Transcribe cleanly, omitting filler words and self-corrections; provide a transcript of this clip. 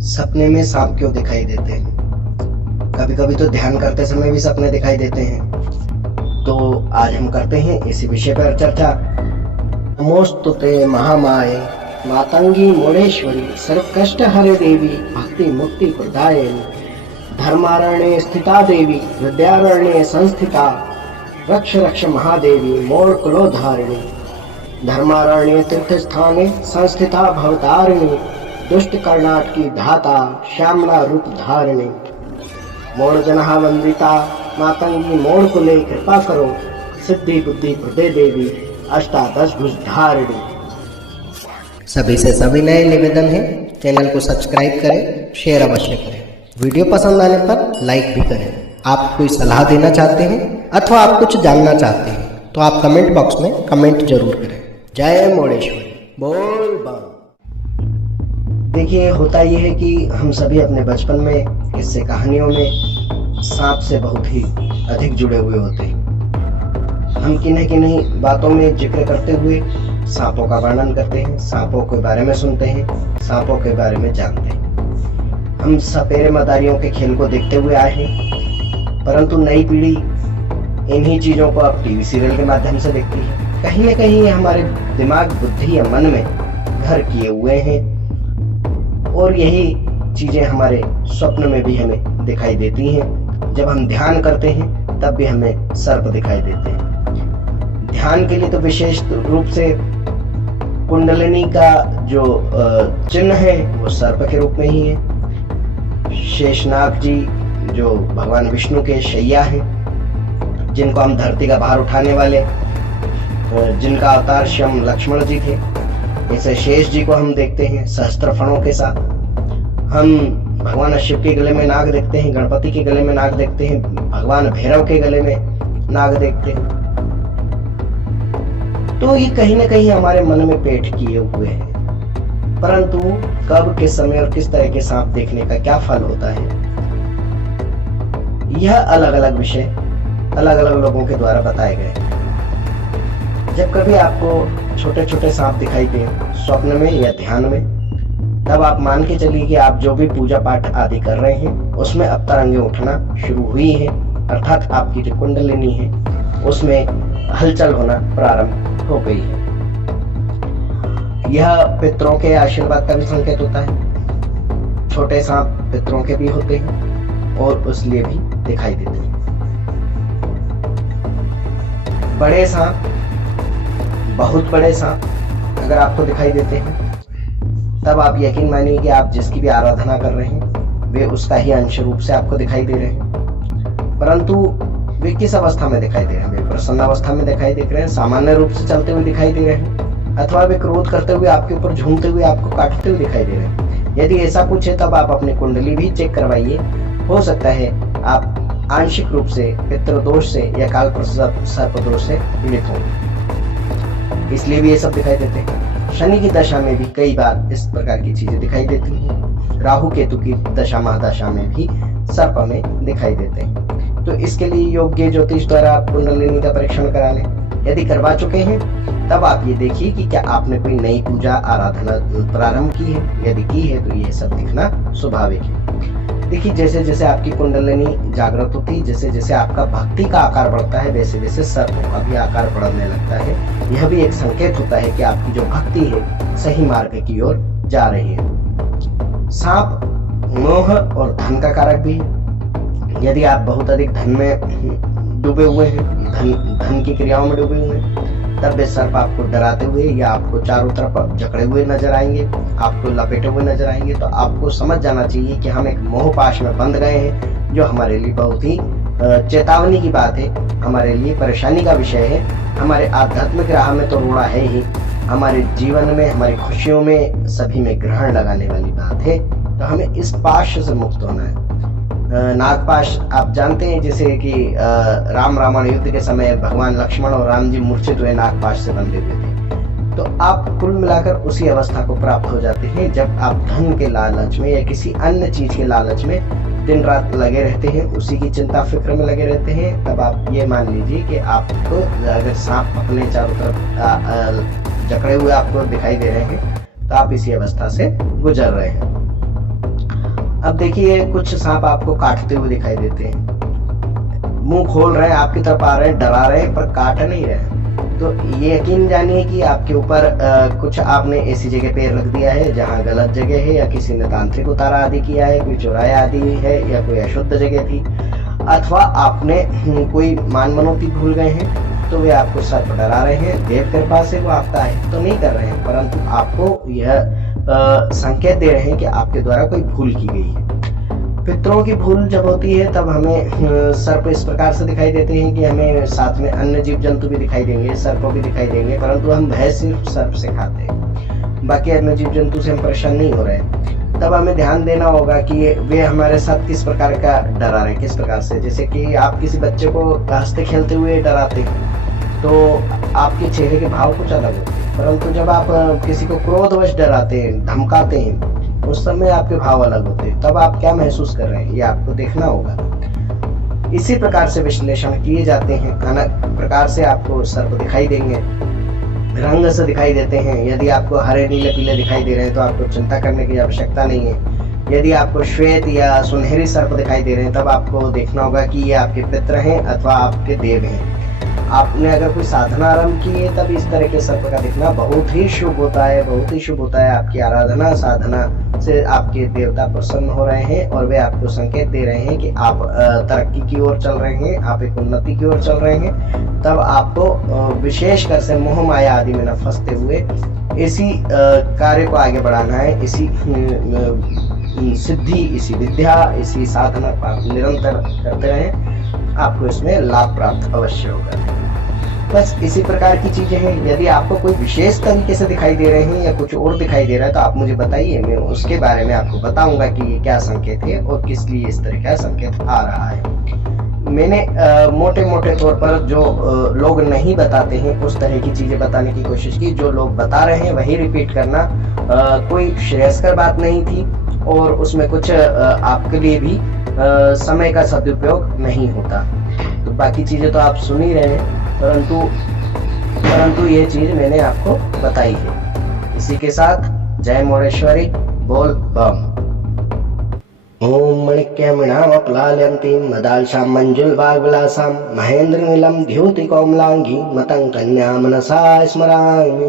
सपने में सांप क्यों दिखाई देते हैं? कभी कभी तो ध्यान करते समय भी सपने दिखाई देते हैं। तो आज हम करते हैं इसी विषय पर चर्चा। नमोस्तुते महामाये मातंगी मोड़ेश्वरी सर्वकष्ट हरे देवी भक्ति मुक्ति प्रदायिनी धर्मारण्ये स्थिता देवी विद्यारण्ये संस्थिता रक्ष रक्ष महादेवी मोड़ कुलोधारिणी धर्मारण्ये तीर्थस्थाने संस्थिता भवतारिणी दुष्ट कर्णाट की धाता श्यामला रूप धारिणी मोड़ जनहा वंदिता मातंगी मोड़ को ले कृपा करो सिद्धि बुद्धि प्रदे देवी अष्टादश भुज धारिणी। सभी से सभी नए निवेदन है, चैनल को सब्सक्राइब करें, शेयर अवश्य करें, वीडियो पसंद आने पर लाइक भी करें। आप कोई सलाह देना चाहते हैं अथवा आप कुछ जानना चाहते हैं तो आप कमेंट बॉक्स में कमेंट जरूर करें। जय मोड़ेश्वरी बोल बम। देखिए, होता यह है कि हम सभी अपने बचपन में किस्से कहानियों में सांप से बहुत ही अधिक जुड़े हुए होते हैं। हम किन्हीं बातों में जिक्र करते हुए सांपों का वर्णन करते हैं, सांपों के बारे में सुनते हैं, सांपों के बारे में जानते हैं। हम सपेरे मदारियों के खेल को देखते हुए आए हैं, परंतु नई पीढ़ी इन्हीं चीज़ों को अब टीवी सीरियल के माध्यम से देखती है। कहीं न कहीं हमारे दिमाग, बुद्धि या मन में घर किए हुए हैं और यही चीजें हमारे स्वप्न में भी हमें दिखाई देती हैं। जब हम ध्यान करते हैं तब भी हमें सर्प दिखाई देते हैं। ध्यान के लिए तो विशेष रूप से कुंडलिनी का जो चिन्ह है वो सर्प के रूप में ही है। शेषनाग जी जो भगवान विष्णु के शैया हैं, जिनको हम धरती का भार उठाने वाले, जिनका अवतार स्वयं लक्ष्मण जी थे, ऐसे शेष जी को हम देखते हैं सहस्त्र फणों के साथ। हम भगवान शिव के गले में नाग देखते हैं, गणपति के गले में नाग देखते हैं, भगवान भैरव के गले में नाग देखते हैं। तो ये कहीं ना कहीं हमारे मन में पेट किए हुए हैं, परंतु कब, किस समय और किस तरह के सांप देखने का क्या फल होता है, यह अलग अलग विषय अलग अलग लोगों के द्वारा बताए गए हैं। जब कभी आपको छोटे छोटे सांप दिखाई दे स्वप्न में या ध्यान में, तब आप मान के चलिए कि आप जो भी पूजा पाठ आदि कर रहे हैं उसमें अब तरंगें उठना शुरू हुई हैं, अर्थात आपकी जो कुंडलिनी है उसमें हलचल होना प्रारंभ हो गई है। यह पितरों के आशीर्वाद का भी संकेत होता है। छोटे सांप पितरों के भी होते हैं और उसलिए भी दिखाई देते हैं। बड़े सांप, बहुत बड़े सांप अगर आपको दिखाई देते हैं, तब आप यकीन मानिए कि आप जिसकी भी आराधना कर रहे हैं वे उसका ही अंश रूप से आपको दिखाई दे रहे हैं। परंतु वे किस अवस्था में दिखाई दे रहे हैं? वे प्रसन्न अवस्था में दिखाई दे रहे हैं, सामान्य रूप से चलते हुए दिखाई दे रहे हैं, अथवा वे क्रोध करते हुए आपके ऊपर झूमते हुए आपको काटते हुए दिखाई दे रहे हैं। यदि ऐसा कुछ है तब आप अपनी कुंडली भी चेक करवाइए। हो सकता है आप आंशिक रूप से पितृदोष से या काल प्रसव सर्प दोष से पीड़ित होंगे, इसलिए भी ये सब दिखाई देते हैं। शनि की दशा में भी कई बार इस प्रकार की चीजें दिखाई देती हैं। राहु केतु की दशा महादशा में भी सर्प में दिखाई देते हैं। तो इसके लिए योग्य ज्योतिष द्वारा आप कुंडलिनी का परीक्षण करा लें। यदि करवा चुके हैं तब आप ये देखिए कि क्या आपने कोई नई पूजा आराधना प्रारंभ की है। यदि की है तो ये सब दिखना स्वाभाविक है। देखिए, जैसे जैसे आपकी कुंडलिनी जागृत होती है, जैसे जैसे आपका भक्ति का आकार बढ़ता है, वैसे वैसे सर्पों का भी आकार बढ़ने लगता है। यह भी एक संकेत होता है कि आपकी जो भक्ति है सही मार्ग की ओर जा रही है। सांप मोह और धन का कारक भी है। यदि आप बहुत अधिक धन में डूबे हुए हैं, धन की क्रियाओं में डूबे हुए हैं, तब वे सर्प आपको डराते हुए या आपको चारों तरफ जकड़े हुए नजर आएंगे, आपको लपेटे हुए नजर आएंगे, तो आपको समझ जाना चाहिए कि हम एक मोहपाश में बंध गए हैं, जो हमारे लिए बहुत ही चेतावनी की बात है, हमारे लिए परेशानी का विषय है। हमारे आध्यात्मिक राह में तो रोड़ा है ही, हमारे जीवन में, हमारी खुशियों में, सभी में ग्रहण लगाने वाली बात है। तो हमें इस पाश से मुक्त होना है। नागपाश आप जानते हैं, जैसे कि राम रावण युद्ध के समय भगवान लक्ष्मण और राम जी मूर्छित हुए नागपाश से बंधे हुए थे। तो आप कुल मिलाकर उसी अवस्था को प्राप्त हो जाते हैं जब आप धन के लालच में या किसी अन्य चीज के लालच में दिन रात लगे रहते हैं, उसी की चिंता फिक्र में लगे रहते हैं। तब आप ये मान लीजिए कि आपको अगर सांप अपने चारों तरफ जकड़े हुए आपको दिखाई दे रहे हैं तो आप इसी अवस्था से गुजर रहे हैं। देखिए कुछ सांप आपको काटते हुए दिखाई देते हैं, मुंह खोल रहे हैं, आपकी तरफ आ रहे हैं, डरा रहे हैं, पर काट नहीं रहे हैं। तो ये यकीन जानिए कि आपके ऊपर कुछ आपने ऐसी जगह पैर रख दिया है जहाँ गलत जगह है, या किसी ने तांत्रिक उतारा आदि किया है, कोई चौराया आदि है, या कोई अशुद्ध जगह थी, अथवा आपने कोई मान मनौती भूल गए हैं, तो वे आपको सर्प डरा रहे हैं। देव कृपा से वो आपका हित तो नहीं कर रहे हैं, परंतु आपको यह संकेत दे रहे हैं कि आपके द्वारा कोई भूल की गई है। पितरों की भूल जब होती है तब हमें सर्प इस प्रकार से दिखाई देते हैं कि हमें साथ में अन्य जीव जंतु भी दिखाई देंगे, सर्प भी दिखाई देंगे, परंतु हम भय सिर्फ सर्प से खाते हैं, बाकी अन्य जीव जंतु से हम परेशान नहीं हो रहे हैं। तब हमें ध्यान देना होगा कि वे हमारे साथ किस प्रकार का डरा रहे हैं, किस प्रकार से। जैसे कि आप किसी बच्चे को हंसते खेलते हुए डराते हैं तो आपके चेहरे के भाव कुछ अलग होते हैं, परंतु जब आप किसी को क्रोधवश डराते हैं, धमकाते हैं, उस समय आपके भाव अलग होते हैं। तब आप क्या महसूस कर रहे हैं ये आपको देखना होगा। इसी प्रकार से विश्लेषण किए जाते हैं। अनेक प्रकार से आपको सर्प दिखाई देंगे, रंग से दिखाई देते हैं। यदि आपको हरे नीले पीले दिखाई दे रहे हैं तो आपको चिंता करने की आवश्यकता नहीं है। यदि आपको श्वेत या सुनहरी सर्प दिखाई दे रहे हैं तब आपको देखना होगा कि ये आपके पितर हैं अथवा आपके देव हैं। आपने अगर कोई साधना आरंभ की है तब इस तरह के सर्प का दिखना बहुत ही शुभ होता है, बहुत ही शुभ होता है। आपकी आराधना साधना से आपके देवता प्रसन्न हो रहे हैं और वे आपको संकेत दे रहे हैं कि आप तरक्की की ओर चल रहे हैं, आप एक उन्नति की ओर चल रहे हैं। तब आपको विशेषकर से मोह माया आदि में न फंसते हुए इसी कार्य को आगे बढ़ाना है। इसी सिद्धि, इसी विद्या, इसी साधना को आप निरंतर करते रहें, आपको इसमें लाभ प्राप्त अवश्य होगा। बस इसी प्रकार की चीजें हैं। यदि आपको कोई विशेष तरीके से दिखाई दे रहे हैं या कुछ और दिखाई दे रहा है तो आप मुझे बताइए, मैं उसके बारे में आपको बताऊंगा कि ये क्या संकेत है और किस लिए इस तरह का संकेत आ रहा है। मैंने मोटे मोटे तौर पर जो लोग नहीं बताते हैं उस तरह की चीजें बताने की कोशिश की। जो लोग बता रहे हैं वही रिपीट करना कोई श्रेयस्कर बात नहीं थी और उसमें कुछ आपके लिए भी समय का सदुपयोग नहीं होता। तो बाकी चीजें तो आप सुन ही रहे हैं, परंतु ये चीज मैंने आपको बताई है। इसी के साथ जय मोरेश्वरी, बोल बम। ओम मणिक्यमणामप्लाल्यन्तीं मदालशां मंजुलवाग्विलासां महेन्द्रनीलं द्युतिकोमलांगी मतं कन्या मनसा स्मरामि।